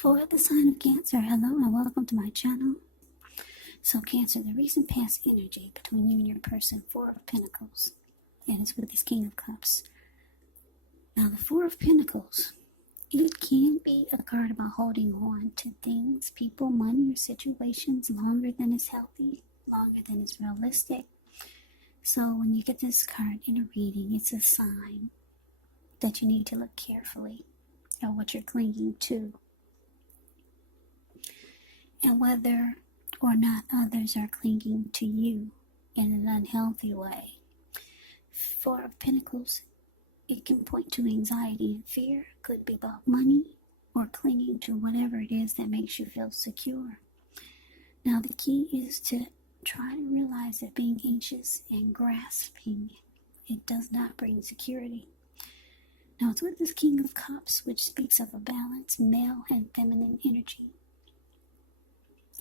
For the sign of Cancer, hello and welcome to my channel. So Cancer, the recent past energy between you and your person, Four of Pentacles, and it's with this King of Cups. Now the Four of Pentacles, it can be a card about holding on to things, people, money, or situations longer than is healthy, longer than is realistic. So when you get this card in a reading, it's a sign that you need to look carefully at what you're clinging to, and whether or not others are clinging to you in an unhealthy way. Four of Pentacles, it can point to anxiety and fear. Could be about money or clinging to whatever it is that makes you feel secure. Now the key is to try to realize that being anxious and grasping, it does not bring security. Now it's with this King of Cups, which speaks of a balance, male and feminine energy.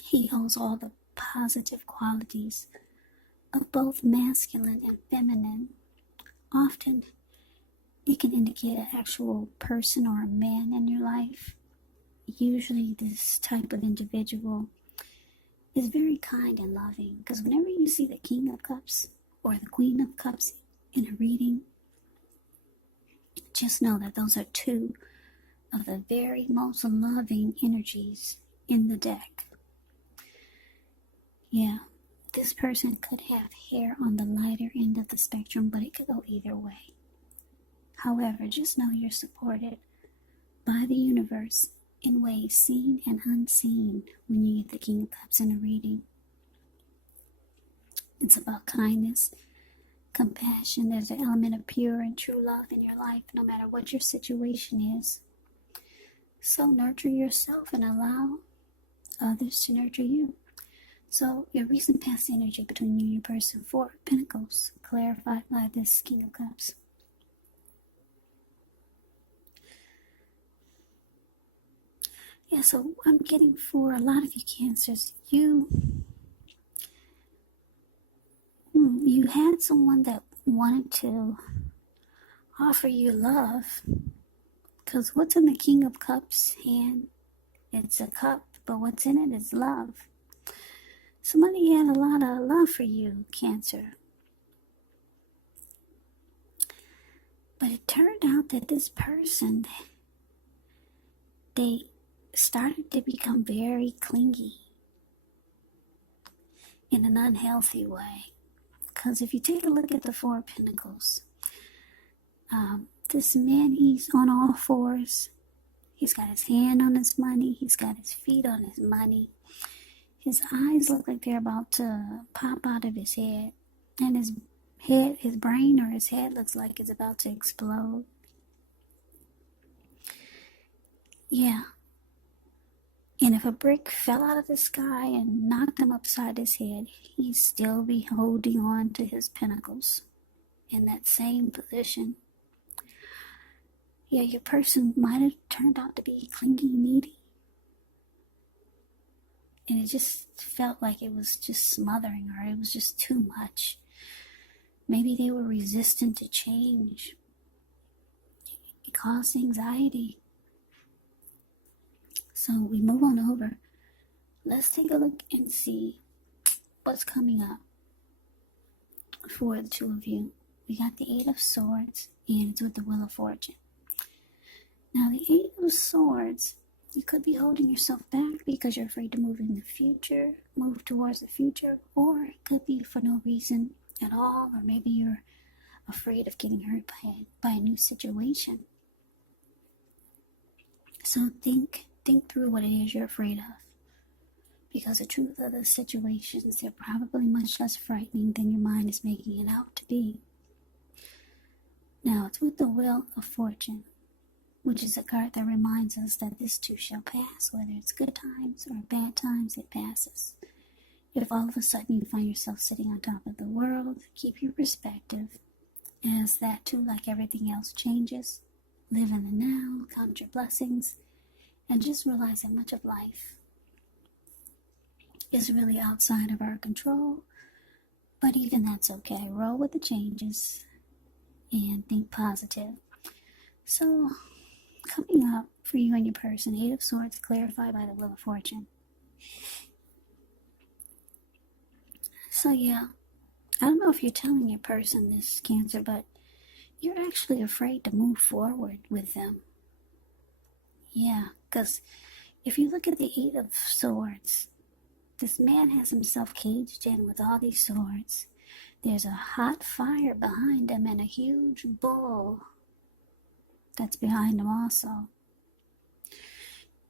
He holds all the positive qualities of both masculine and feminine. Often, it can indicate an actual person or a man in your life. Usually, this type of individual is very kind and loving, because whenever you see the King of Cups or the Queen of Cups in a reading, just know that those are two of the very most loving energies in the deck. Yeah, this person could have hair on the lighter end of the spectrum, but it could go either way. However, just know you're supported by the universe in ways seen and unseen when you get the King of Cups in a reading. It's about kindness, compassion. There's an element of pure and true love in your life, no matter what your situation is. So nurture yourself and allow others to nurture you. So your recent past energy between you and your person, Four of Pentacles, clarified by this King of Cups. Yeah, so I'm getting for a lot of you Cancers, you had someone that wanted to offer you love, because what's in the King of Cups hand? It's a cup, but what's in it is love. Somebody had a lot of love for you, Cancer. But it turned out that this person, they started to become very clingy in an unhealthy way. Because if you take a look at the Four of Pentacles, this man, he's on all fours. He's got his hand on his money. He's got his feet on his money. His eyes look like they're about to pop out of his head. And his brain or his head looks like it's about to explode. Yeah. And if a brick fell out of the sky and knocked him upside his head, he'd still be holding on to his pentacles in that same position. Yeah, your person might have turned out to be clingy, needy. And it just felt like it was just smothering, or it was just too much. Maybe they were resistant to change. It caused anxiety. So we move on over. Let's take a look and see what's coming up for the two of you. We got the Eight of Swords, and it's with the Wheel of Fortune. Now the Eight of Swords, you could be holding yourself back because you're afraid to move in the future, move towards the future, or it could be for no reason at all, or maybe you're afraid of getting hurt by a new situation. So think through what it is you're afraid of, because the truth of the situations, they're probably much less frightening than your mind is making it out to be. Now it's with the Wheel of Fortune, which is a card that reminds us that this too shall pass. Whether it's good times or bad times, it passes. If all of a sudden you find yourself sitting on top of the world, keep your perspective, as that too, like everything else, changes. Live in the now, count your blessings, and just realize that much of life is really outside of our control. But even that's okay. Roll with the changes and think positive. So coming up for you and your person, Eight of Swords, clarified by the Wheel of Fortune. So yeah, I don't know if you're telling your person this, Cancer, but you're actually afraid to move forward with them. Yeah, because if you look at the Eight of Swords, this man has himself caged in with all these swords. There's a hot fire behind him and a huge bull that's behind him also.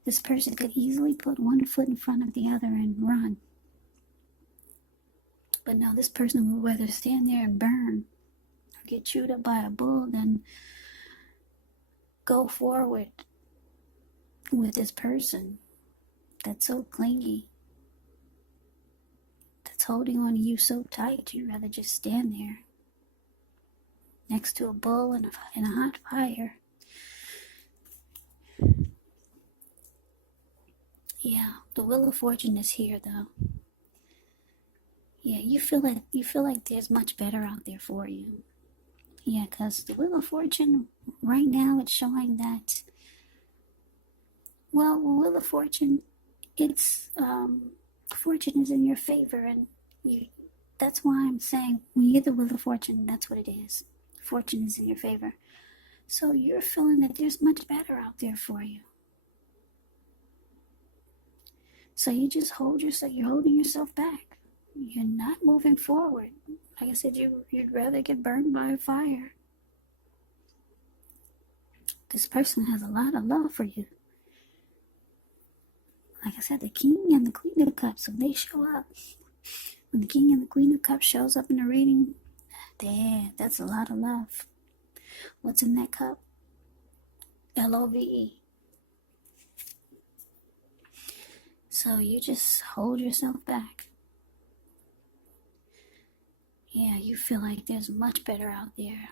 This person could easily put one foot in front of the other and run. But no, this person would rather stand there and burn or get chewed up by a bull than go forward with this person that's so clingy, that's holding on to you so tight. You'd rather just stand there next to a bull and a hot fire. Yeah, the Wheel of Fortune is here though. Yeah, you feel like there's much better out there for you. Yeah, because the Wheel of Fortune right now, it's showing that, well, Wheel of Fortune, it's fortune is in your favor, and that's why I'm saying when you get the Wheel of Fortune, that's what it is. Fortune is in your favor. So you're feeling that there's much better out there for you. So you just you're holding yourself back. You're not moving forward. Like I said, you'd rather get burned by a fire. This person has a lot of love for you. Like I said, the King and the Queen of Cups, when they show up, when the King and the Queen of Cups shows up in the reading, that's a lot of love. What's in that cup? Love. So you just hold yourself back. Yeah, you feel like there's much better out there.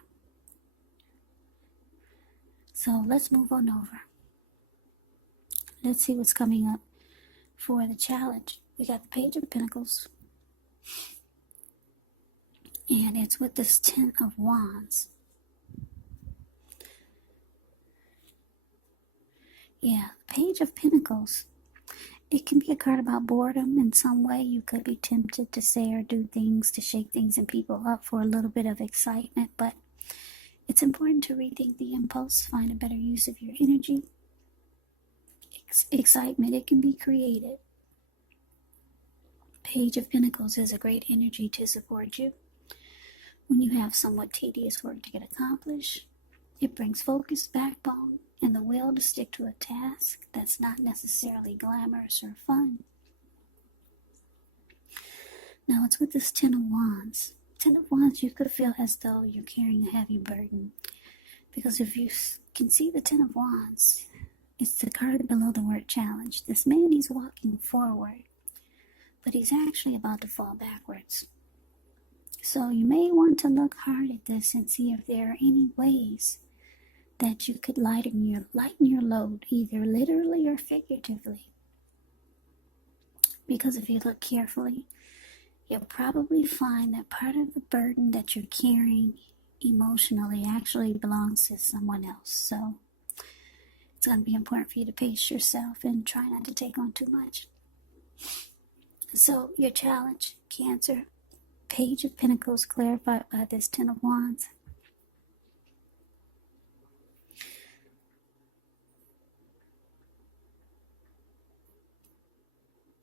So let's move on over. Let's see what's coming up for the challenge. We got the Page of Pentacles. And it's with this Ten of Wands. Yeah, Page of Pentacles. It can be a card about boredom in some way. You could be tempted to say or do things to shake things and people up for a little bit of excitement, but it's important to rethink the impulse, find a better use of your energy. Excitement, it can be created. Page of Pentacles is a great energy to support you. When you have somewhat tedious work to get accomplished, it brings focus, backbone, and the will to stick to a task that's not necessarily glamorous or fun. Now it's with this Ten of Wands. Ten of Wands, you could feel as though you're carrying a heavy burden. Because if you can see the Ten of Wands, it's the card below the word challenge. This man, he's walking forward, but he's actually about to fall backwards. So you may want to look hard at this and see if there are any ways that you could lighten your load, either literally or figuratively. Because if you look carefully, you'll probably find that part of the burden that you're carrying emotionally actually belongs to someone else. So it's going to be important for you to pace yourself and try not to take on too much. So your challenge, Cancer, Page of Pentacles clarified by this Ten of Wands.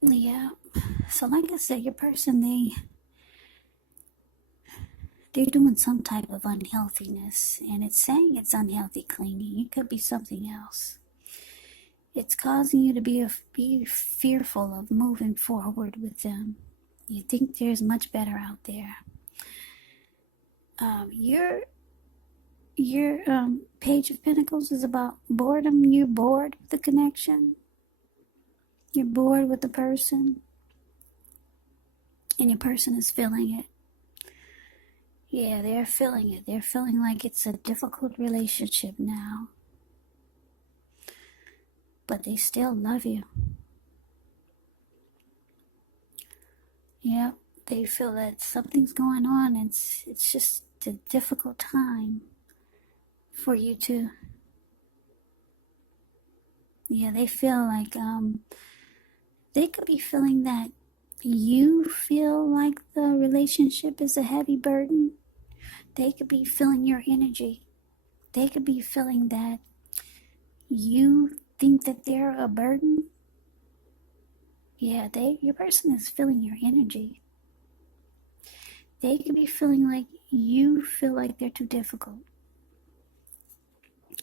Yeah, so like I said, your person, they're doing some type of unhealthiness, and it's saying it's unhealthy clinging. It could be something else. It's causing you to be fearful of moving forward with them. You think there's much better out there. Your Page of Pentacles is about boredom. You're bored with the connection. You're bored with the person, and your person is feeling it. Yeah, they're feeling it. They're feeling like it's a difficult relationship now, but they still love you. Yeah, they feel that something's going on. It's just a difficult time for you to Yeah, they feel like they could be feeling that you feel like the relationship is a heavy burden. They could be feeling your energy. They could be feeling that you think that they're a burden. Yeah, your person is feeling your energy. They could be feeling like you feel like they're too difficult.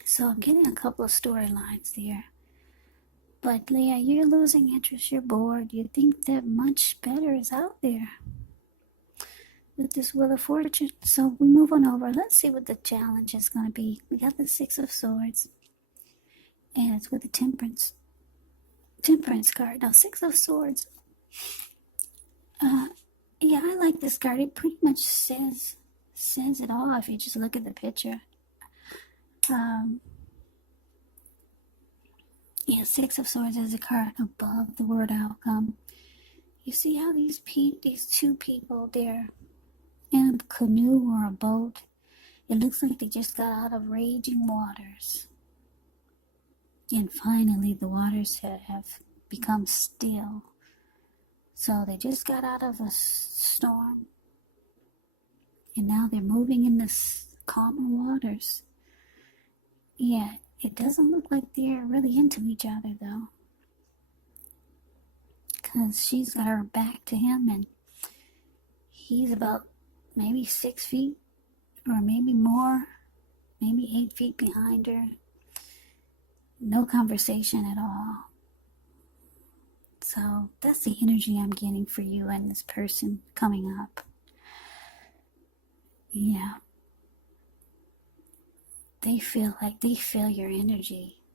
So I'm getting a couple of storylines there. But Leah, you're losing interest, you're bored, you think that much better is out there with this Wheel of Fortune. So we move on over. Let's see what the challenge is going to be. We got the Six of Swords, and it's with the Temperance card. Now, Six of Swords, yeah, I like this card. It pretty much says it all if you just look at the picture. Yeah, Six of Swords is a card above the word outcome. You see how these two people, they're in a canoe or a boat. It looks like they just got out of raging waters. And finally, the waters have become still. So they just got out of a storm. And now they're moving in this calmer waters. Yeah, it doesn't look like they're really into each other, though. Because she's got her back to him, and he's about maybe 6 feet, or maybe more, maybe 8 feet behind her. No conversation at all. So that's the energy I'm getting for you and this person coming up. Yeah. They feel your energy.